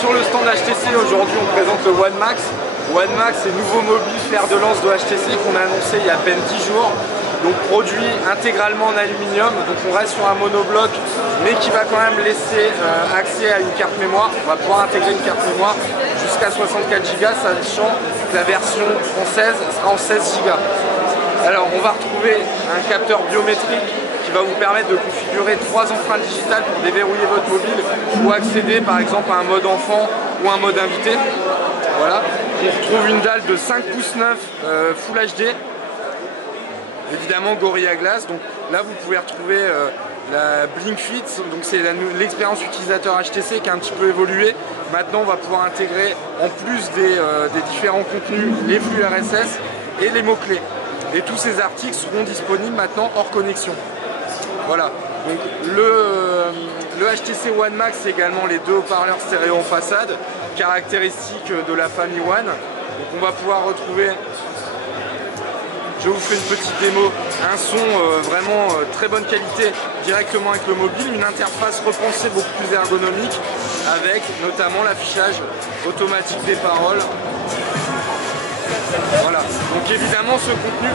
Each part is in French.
sur le stand HTC, aujourd'hui on présente le One Max. One Max, c'est le nouveau mobile fer de lance de HTC qu'on a annoncé il y a à peine 10 jours. Donc produit intégralement en aluminium, donc on reste sur un monobloc, mais qui va quand même laisser accès à une carte mémoire. On va pouvoir intégrer une carte mémoire jusqu'à 64 Go, sachant que la version française sera en 16 Go. Alors on va retrouver un capteur biométrique qui va vous permettre de configurer 3 empreintes digitales pour déverrouiller votre mobile ou accéder par exemple à un mode enfant ou un mode invité. Voilà. On retrouve une dalle de 5 pouces 9 Full HD, évidemment Gorilla Glass. Donc là vous pouvez retrouver la Blink Fit, donc c'est l'expérience utilisateur HTC qui a un petit peu évolué. Maintenant on va pouvoir intégrer en plus des différents contenus les flux RSS et les mots-clés. Et tous ces articles seront disponibles maintenant hors connexion. Voilà, donc le HTC One Max, c'est également les 2 haut-parleurs stéréo en façade, caractéristiques de la famille One. Donc on va pouvoir retrouver, je vous fais une petite démo, un son vraiment très bonne qualité directement avec le mobile, une interface repensée beaucoup plus ergonomique avec notamment l'affichage automatique des paroles. Voilà, donc évidemment ce contenu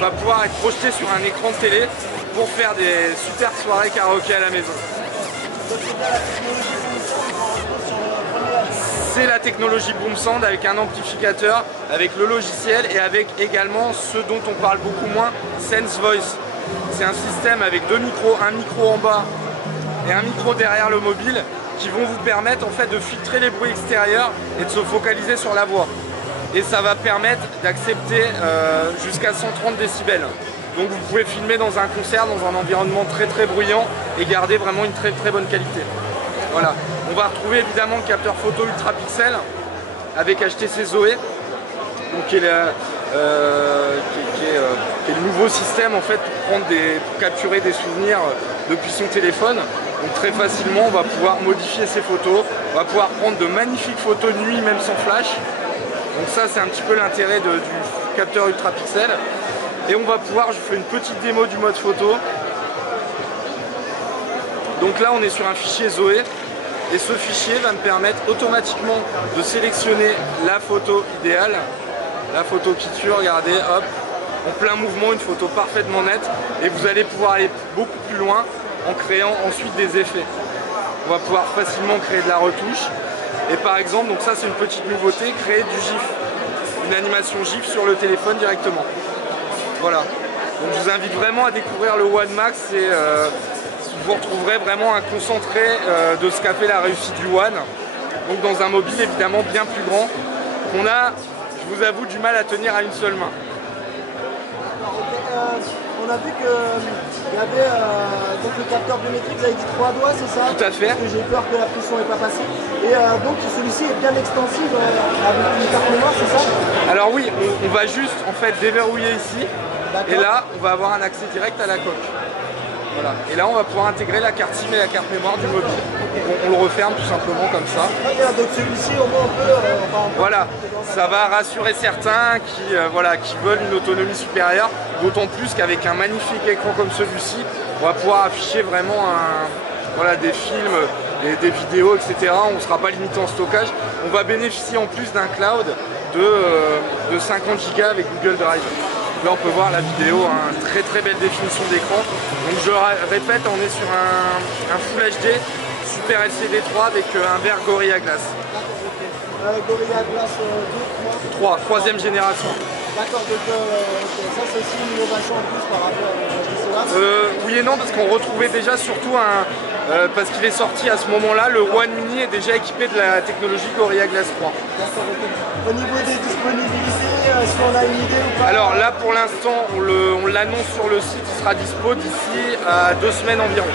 va pouvoir être projeté sur un écran de télé pour faire des super soirées karaoké à la maison. C'est la technologie BoomSound avec un amplificateur, avec le logiciel et avec également ce dont on parle beaucoup moins, Sense Voice. C'est un système avec 2 micros, un micro en bas et un micro derrière le mobile qui vont vous permettre en fait de filtrer les bruits extérieurs et de se focaliser sur la voix. Et ça va permettre d'accepter jusqu'à 130 décibels. Donc vous pouvez filmer dans un concert, dans un environnement très bruyant et garder vraiment une très bonne qualité. Voilà. On va retrouver évidemment le capteur photo ultra pixel avec HTC Zoé, donc qui est le nouveau système en fait pour capturer des souvenirs depuis son téléphone. Donc très facilement on va pouvoir modifier ses photos, on va pouvoir prendre de magnifiques photos de nuit même sans flash. Donc ça c'est un petit peu l'intérêt du capteur ultra pixel. Et on va pouvoir, je vous fais une petite démo du mode photo. Donc là on est sur un fichier Zoé. Et ce fichier va me permettre automatiquement de sélectionner la photo idéale. La photo qui tue, regardez, hop, en plein mouvement, une photo parfaitement nette. Et vous allez pouvoir aller beaucoup plus loin en créant ensuite des effets. On va pouvoir facilement créer de la retouche. Et par exemple, donc ça c'est une petite nouveauté, créer du GIF. Une animation GIF sur le téléphone directement. Voilà. Donc je vous invite vraiment à découvrir le One Max et vous retrouverez vraiment un concentré de ce qu'a fait la réussite du One. Donc dans un mobile évidemment bien plus grand, qu'on a, je vous avoue, du mal à tenir à une seule main. On a vu qu'il y avait donc le capteur biométrique, vous avez dit 3 doigts, c'est ça? Tout à fait. Parce que j'ai peur que la pression n'est pas passée. Et donc celui-ci est bien extensible avec une carte mémoire, c'est ça? Alors oui, on va juste en fait déverrouiller ici. Et là, on va avoir un accès direct à la coque. Voilà. Et là, on va pouvoir intégrer la carte SIM et la carte mémoire du mobile. On le referme tout simplement comme ça. Donc celui-ci, au moins, on peut... Voilà, ça va rassurer certains qui veulent une autonomie supérieure. D'autant plus qu'avec un magnifique écran comme celui-ci, on va pouvoir afficher vraiment des films, des vidéos, etc. On ne sera pas limité en stockage. On va bénéficier en plus d'un cloud de 50 Go avec Google Drive. Là on peut voir la vidéo, très belle définition d'écran. Donc je répète, on est sur un Full HD Super LCD 3 avec un verre Gorilla Glass. Gorilla Glass 3, troisième génération. D'accord, donc ça c'est aussi une innovation en plus par rapport à HTC One. Oui et non, parce qu'on retrouvait déjà surtout parce qu'il est sorti à ce moment-là, le One Mini est déjà équipé de la technologie Gorilla Glass 3. D'accord, au niveau des disponibilités, si on a une idée ou pas? Alors là pour l'instant on l'annonce sur le site, il sera dispo d'ici à 2 semaines environ.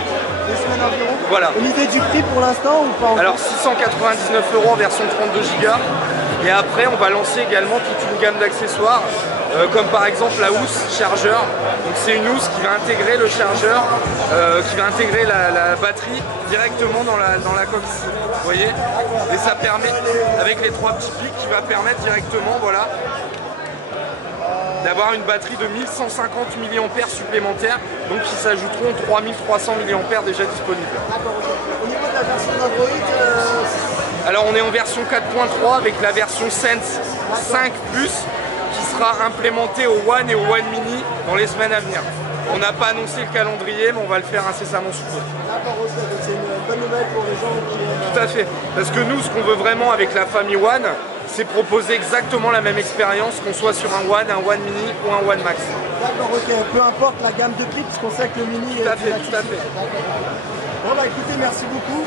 2 semaines environ? Voilà. Une idée du prix pour l'instant ou pas encore? Alors 699 € en version 32 Go. Et après on va lancer également toute une gamme d'accessoires comme par exemple la housse chargeur. Donc c'est une housse qui va intégrer le chargeur, qui va intégrer la batterie directement dans la coque ici. Vous voyez? Et ça permet, avec les 3 petits pics, qui va permettre directement, voilà, d'avoir une batterie de 1150 mAh supplémentaires, donc qui s'ajouteront aux 3300 mAh déjà disponibles. D'accord, ok. Au niveau de la version d'Android, Alors on est en version 4.3 avec la version Sense 5 Plus qui sera implémentée au One et au One Mini dans les semaines à venir. On n'a pas annoncé le calendrier, mais on va le faire incessamment sous peu. D'accord, ok, donc c'est une bonne nouvelle pour les gens qui aiment... Tout à fait, parce que nous, ce qu'on veut vraiment avec la famille One, c'est proposer exactement la même expérience, qu'on soit sur un One Mini ou un One Max. D'accord, ok, peu importe la gamme de prix, parce qu'on sait que le Mini tout à fait. Bon bah écoutez, merci beaucoup.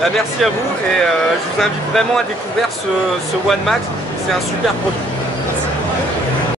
Bah, merci à vous et je vous invite vraiment à découvrir ce One Max, c'est un super produit.